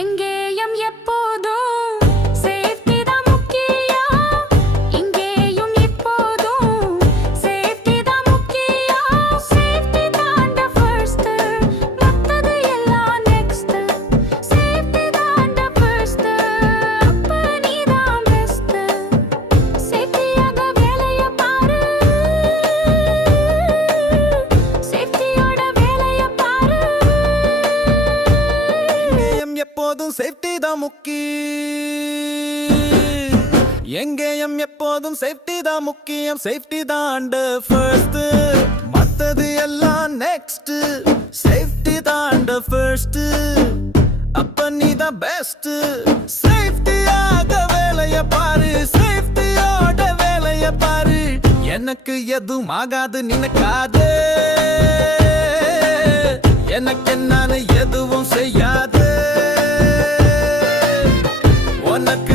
எங்கேயும் எப்போதும் சேஃப்டி தான் முக்கியம். இங்கேயும் எப்போதும் சேஃப்டி தான் முக்கியம். சேஃப்டி தான் the first, மத்தது எல்லாம் next. சேஃப்டி தான் the first, அப்ப நீ தான் best. சேஃப்டியாக வேலைய பாரு, சேஃப்டியோட வேலைய பாரு. எப்போதும் சேஃப்டி தான் எங்கேயும் எப்போதும் சேஃப்டி தான் முக்கியம். சேஃப்டி தான் ஃபர்ஸ்ட், மத்தது எல்லாம் நெக்ஸ்ட். சேஃப்டி தான் ஃபர்ஸ்ட், அப்ப நீ தான் பெஸ்ட். சேஃப்டியாக வேலைய பாரு, சேஃப்டியோட வேலைய பாரு. எனக்கு எதுவும் ஆகாது நினைக்காதே, எனக்கு என்னன்னு எதுவும் செய்யாது. உனக்கு